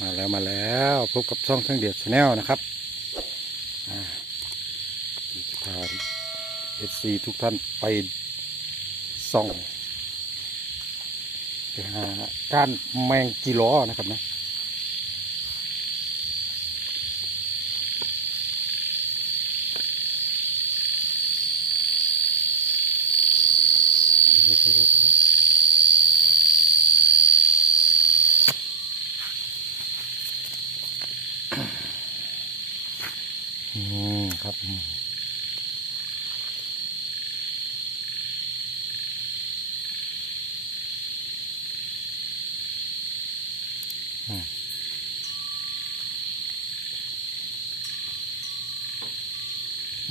มาแล้วมาแล้วพบกับช่องเทั้งเดียดชาแนลนะครับจะพาเอซีทุกท่านไปส่องไปหาก้านแมงจีล้อนะครับนะเดี๋ยวๆๆๆืมครับ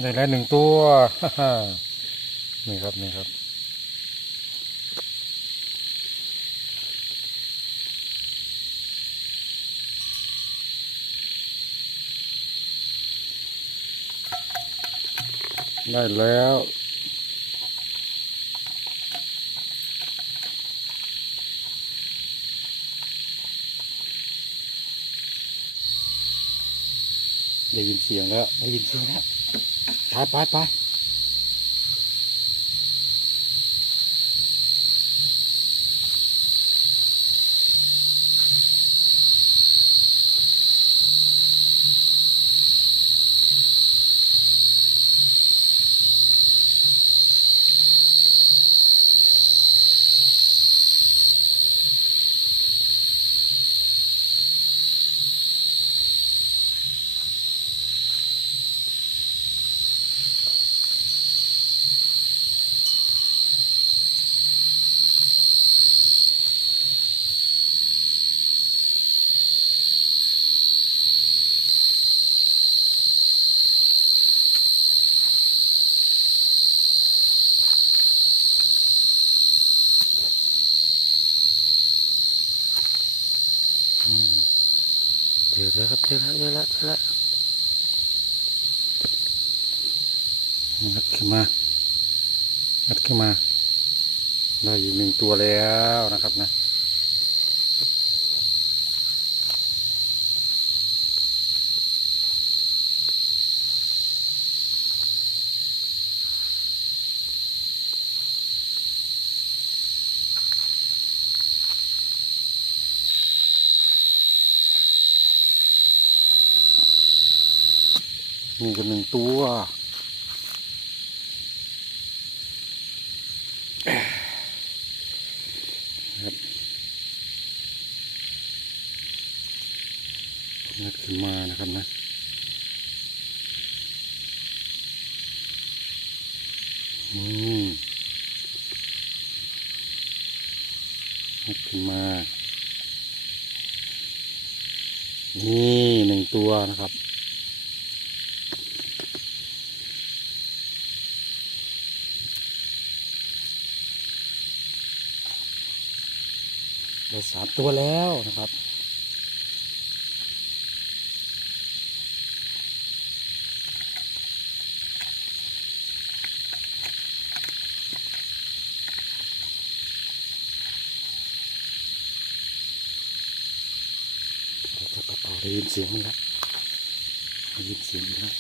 ได้แล้วหนึ่งตัวนี่ครับนี่ครับ ได้แล้วได้ยินเสียงแล้วได้ยินเสียงแล้วไปไปไป เจอแล้วครับเจอแล้วเจอแล้วเจอแล้วงัดขึ้นมางัดขึ้นมา ได้อยู่หนึ่งตัวแล้วนะครับนะ นี่ก็หนึ่งตัวครับงัดขึ้นมานะครับนะอืมงัดขึ้นมา นี่หนึ่งตัวนะครับ ได้สามตัวแล้วนะครับ เราจะต่อได้ยินเสียงแล้วได้ยินเสียงแล้ว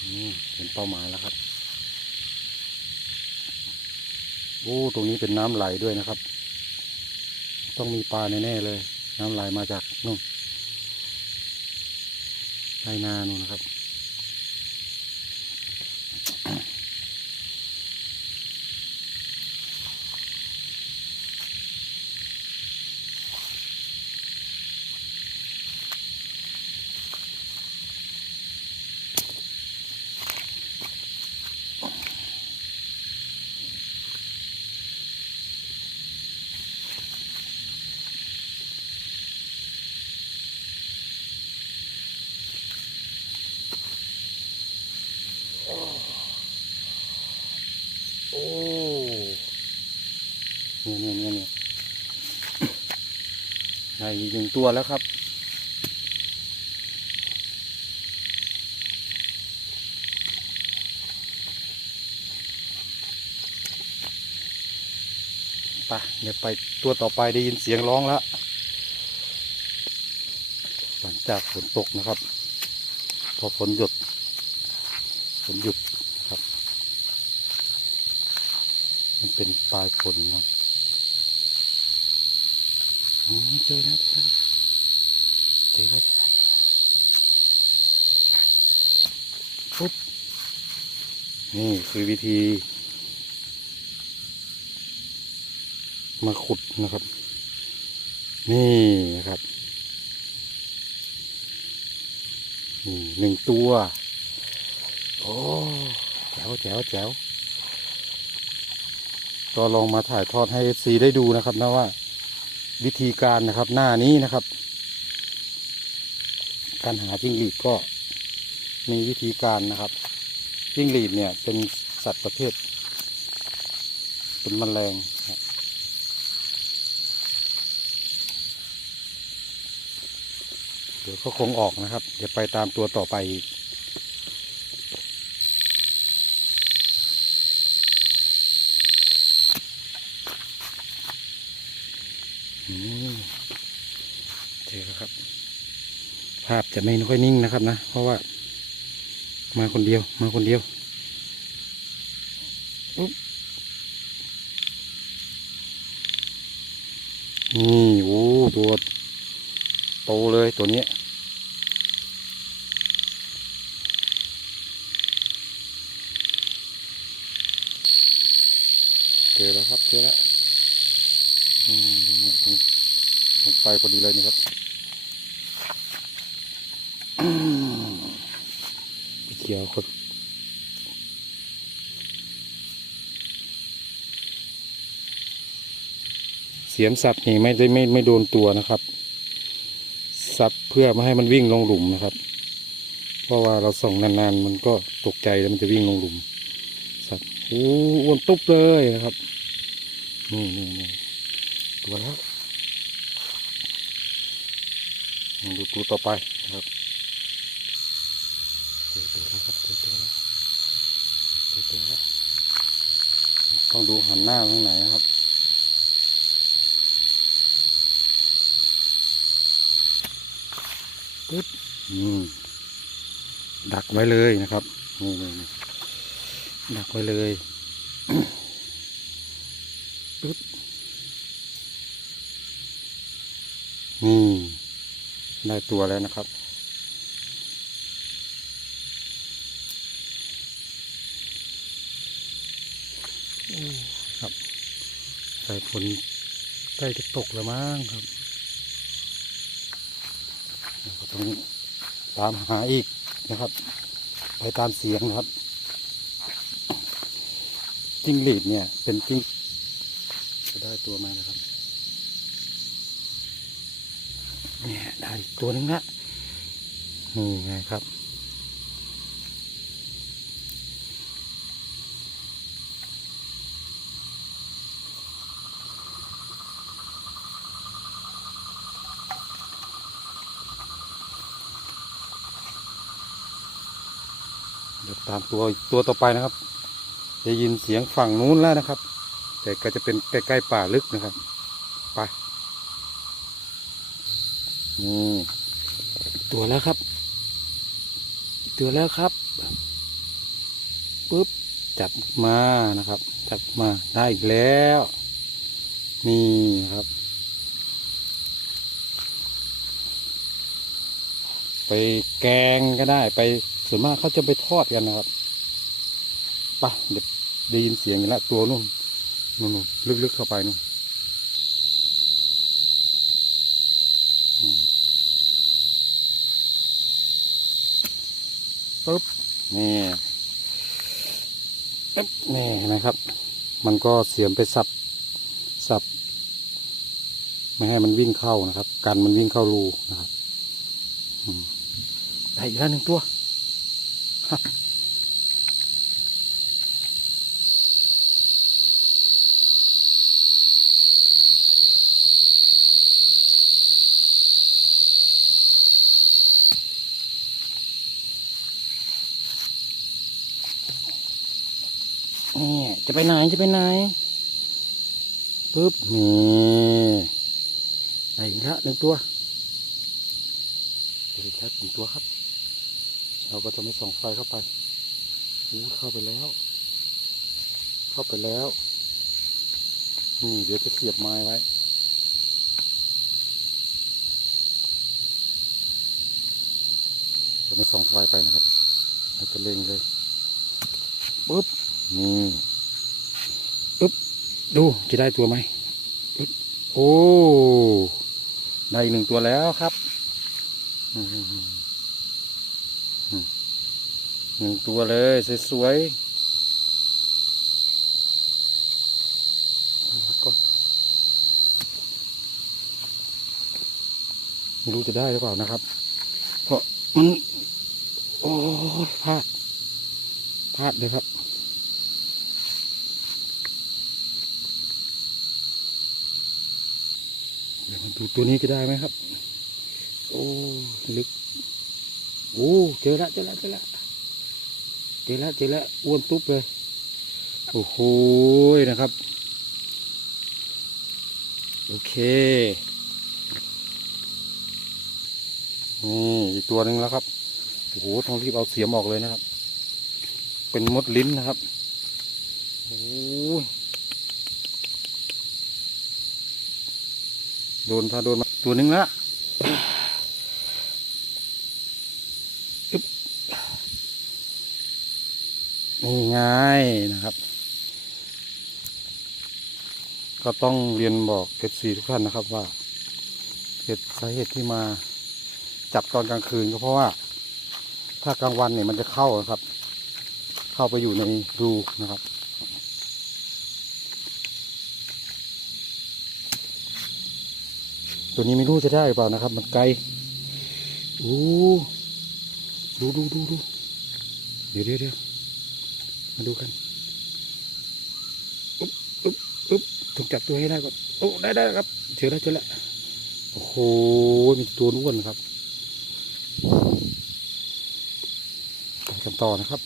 อืมเห็นเป้าหมายแล้วครับโอ้ตรงนี้เป็นน้ำไหลด้วยนะครับ ต้องมีปลาแน่ๆเลย น้ำไหลมาจากนู่นไรนานู่นนะครับ โอ้นี่นี่นี่นี่ได้หนึ่งตัวแล้วครับ ไปเนี่ยไปตัวต่อไปได้ยินเสียงร้องแล้ว หลังจากฝนตกนะครับ พอฝนหยุดฝนหยุด มันเป็นปลายฝนเนาะโอ้เจอแล้วเจอแล้วเจอแล้วเจอแล้วเจอแล้วปุ๊บ นี่คือวิธี มาขุดนะครับ นี่นะครับนี่หนึ่งตัว โอ้แจ๋วแจ๋วแจ๋ว ก็ลองมาถ่ายทอดให้ FC ได้ดูนะครับนะว่าวิธีการนะครับหน้านี้นะครับ การหาจิ้งหรีดก็มีวิธีการนะครับจิ้งหรีดเนี่ยเป็นสัตว์ประเภท เป็นแมลงครับเดี๋ยวก็คงออกนะครับ เดี๋ยวไปตามตัวต่อไปอีก เจอแล้วครับ ภาพจะไม่ค่อยนิ่งนะครับนะ เพราะว่า มาคนเดียว มาคนเดียวนี่โอ้ตัวโตเลยตัวนี้เจอแล้วครับเจอแล้วนี่นี่ตรงตรง ไฟพอดีเลยนี่ครับเกี่ยวครับเสียมสับนี่ไม่ได้ไม่ไม่โดนตัวนะครับ สับเพื่อไม่ให้มันวิ่งลงหลุมนะครับ เพราะว่าเราส่องนานๆ มันก็ตกใจแล้วมันจะวิ่งลงหลุม สับโอ้อ้วนตุ๊บเลยนะครับนี่นี่นี่ตัวแล้วมา ดูตัวต่อไปนะครับเจอตัวแล้วครับเจอตัวแล้วเจอตัวแล้วต้องดูหันหน้าทางไหนนะครับปึ๊บอืมดักไว้เลยนะครับนี่นี่นี่ดักไว้เลยปึ๊บ ได้ตัวแล้วนะครับโอ้ครับสายฝนใกล้จะตกแล้วมั้งครับก็ต้องตามหาอีกนะครับ ไปตามเสียงนะครับ จิ้งหรีดเนี่ย เป็นจิ้งจะได้ตัวมานะครับ เนี่ยได้ อีกตัวหนึงละนี่ไงครับ เดี๋ยวตามตัวตัวต่อไปนะครับ จะยินเสียงฝั่งนู้นแล้วนะครับ แต่ก็จะเป็นใกล้ๆป่าลึกนะครับ ไป นี่ตัวแล้วครับ ตัวแล้วครับปุ๊บจับมานะครับ จับมาได้อีกแล้ว นี่ครับ ไปแกงก็ได้ไปส่วนมากเขาจะไปทอดกันนะครับปะเดี๋ยวได้ยินเสียงอยู่แล้วตัวนู่นนู่นลึกๆเข้าไปนู่น ปุ๊บนี่เอ๊บนี่เห็นไหมครับ มันก็เสียมไปสับสับไม่ให้มันวิ่งเข้านะครับ กันมันวิ่งเข้ารูนะครับได้อีกแล้วหนึ่งตัว จะไปไหนจะไปไหนปึ๊บนี่ไหนอีกละหนึ่งตัวเดี๋ยวแค่หนึ่งตัวครับเราก็จะไม่ส่องไฟเข้าไปอู้เข้าไปแล้ว เข้าไปแล้วนี่เดี๋ยวจะเสียบไม้ไว้จะไม่ส่องไฟไปนะครับเราจะเล็งเลยปึ๊บนี่ ดูจะได้ตัวไหมโอ้ได้อีกหนึ่งตัวแล้วครับอืมหนึ่งตัวเลยสวยๆไม่รู้จะได้หรือเปล่านะครับ เพราะมัน โอ้พลาดพลาดเลยครับ ดูตัวนี้จะได้ไหมครับ โอ้ลึก โอ้เจอละเจอละเจอละเจอละเจอละอ้วนตุ๊บเลย โอ้โหนะครับ โอเคนี่อีกตัวหนึ่งแล้วครับโอ้โหต้องรีบเอาเสียมออกเลยนะครับ เป็นมดลิ้นนะครับโอ้ โดนพาโดนมาตัวนึงละนี่ไงนะครับ ก็ต้องเรียนบอกเอฟซีทุกท่านนะครับว่าเหตุสาเหตุที่มาจับตอนกลางคืนก็เพราะว่า ถ้ากลางวันเนี่ยมันจะเข้านะครับ เข้าไปอยู่ในรูนะครับ ตัวนี้ไม่รู้จะได้หรือเปล่านะครับ มันไกลโอ้ดูดูดูดูเดี๋ยวเดี๋ยวเดี๋ยวมาดูกันอุ๊บอุ๊บอุ๊บต้องจับตัวให้ได้ก่อนโอ้ได้ได้ครับเจอแล้วเจอแล้วโอ้โหมีตัวอ้วนครับกันต่อนะครับ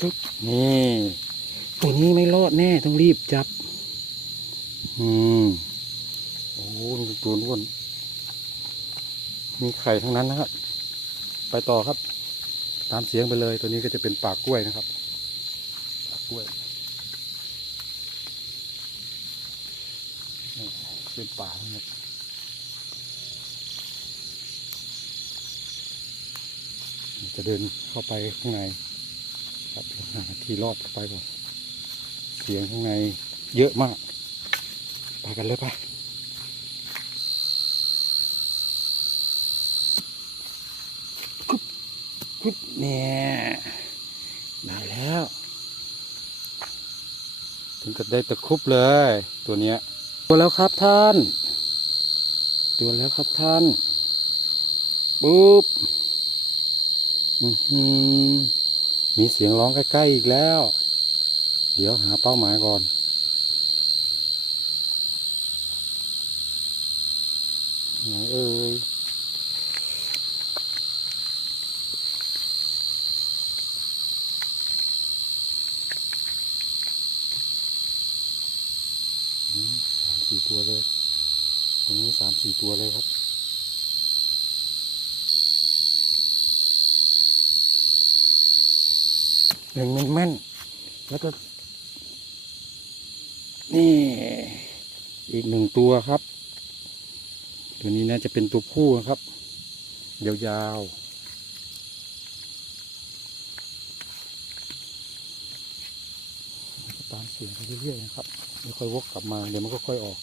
ปึ๊ นี่ตัวนี้ไม่รอดแน่ต้องรีบจับ อืมโอ้ตัวอ้วนมีไข่ทั้งนั้นนะครับ ไปต่อครับ ตามเสียงไปเลยตัวนี้ก็จะเป็นปากกล้วยนะครับ ปากกล้วย เป็นป่าทั้งหมดจะเดินเข้าไปข้างในครับหาที่รอดเข้าไปก่อน เสียงข้างในเยอะมาก ไปกันเลยไปคุบคุบเนี่ยได้แล้ว ถึงกับได้ตะคุบเลย ตัวเนี้ย ตัวแล้วครับท่าน ตัวแล้วครับท่าน ปุ๊บ อือหือมีเสียงร้องใกล้ๆอีกแล้ว เดี๋ยวหาเป้าหมายก่อน ไหนเอ่ยสามสี่ตัวเลย ตรงนี้สามสี่ตัวเลยครับหนึ่งแม่นแล้วก็ นี่ อีกหนึ่งตัวครับ ตัวนี้น่าจะเป็นตัวผู้ครับ ยาวๆตามเสียงไปเรื่อยๆนะครับไม่ค่อยวกกลับมา เดี๋ยวมันก็ค่อยออก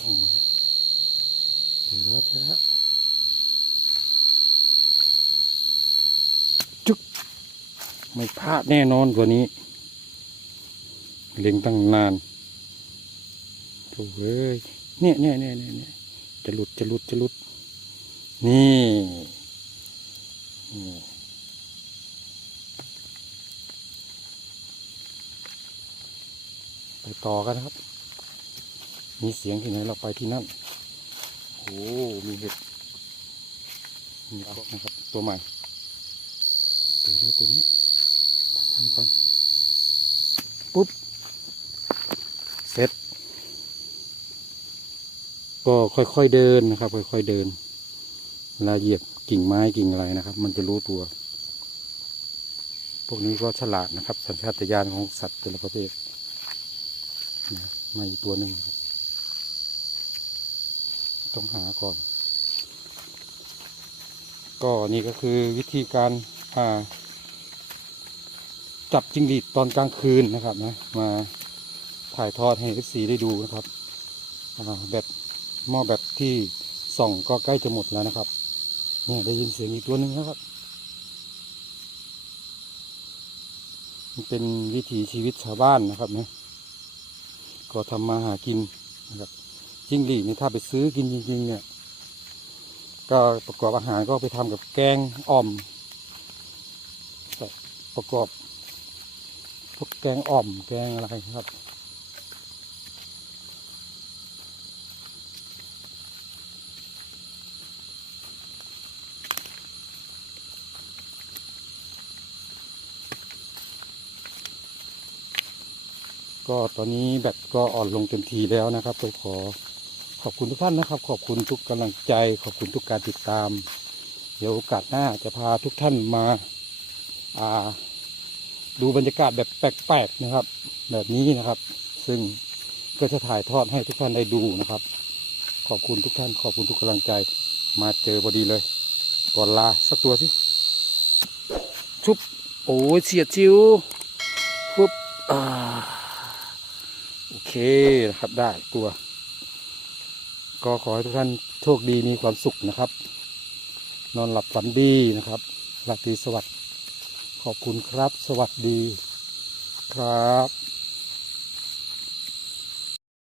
ออกครับเจอแล้วเจอแล้วจุ๊บไม่พลาดแน่นอนตัวนี้ เล็งตั้งนาน โถ่เอ้ยเนี่ยเนี่ยเนี่ยเนี่ยจะหลุดจะหลุดจะหลุด นี่นี่ไปต่อกันครับ มีเสียงที่ไหนเราไปที่นั่น โอ้มีเห็ด มีเอานะครับ ตัวใหม่ตัวเจอแล้วตัวนี้ทำก่อนปุ๊บ เสร็จ ก็ค่อยๆเดินนะครับ ค่อย ๆเดินเวลาเหยียบกิ่งไม้กิ่งอะไรนะครับ มันจะรู้ตัว พวกนี้ก็ฉลาดนะครับ สัญชาตญาณของสัตว์แต่ละประเภทนะมาอีกตัวหนึ่งครับ ต้องหาก่อน ก็นี่ก็คือวิธีการาจับจิงหรีดตอนกลางคืนนะครับนะ มาถ่ายทอดให้เอฟซีได้ดูนะครับอ่าแบบ หม้อแบบที่ส่องก็ใกล้จะหมดแล้วนะครับเนี่ยได้ยินเสียงอีกตัวหนึ่งนะครับ มันเป็นวิถีชีวิตชาวบ้านนะครับเนะก็ทำมาหากินนะครับจิ้งหรีดนี่ถ้าไปซื้อกินจริงๆเนี่ย ก็ประกอบอาหารก็ไปทำกับแกงอ่อมประกอบพวกแกงอ่อมแกงอะไรครับ ก็ตอนนี้แบตก็อ่อนลงเต็มทีแล้วนะครับก็ขอขอบคุณทุกท่านนะครับ ขอบคุณทุกกำลังใจ ขอบคุณทุกการติดตาม เดี๋ยวโอกาสหน้าจะพาทุกท่านมาอ่าดูบรรยากาศแบบแปลกๆนะครับ แบบนี้นะครับ ซึ่งก็จะถ่ายทอดให้ทุกท่านได้ดูนะครับ ขอบคุณทุกท่าน ขอบคุณทุกกำลังใจ มาเจอพอดีเลย ก่อนลาสักตัวสิ ชุบ โอ้ยเฉียดชิวปุ๊บอ่า โอเคนะครับได้ตัว ก็ขอให้ทุกท่านโชคดีมีความสุขนะครับ นอนหลับฝันดีนะครับหลับดีสวัสดิ์ขอบคุณครับ สวัสดีครับ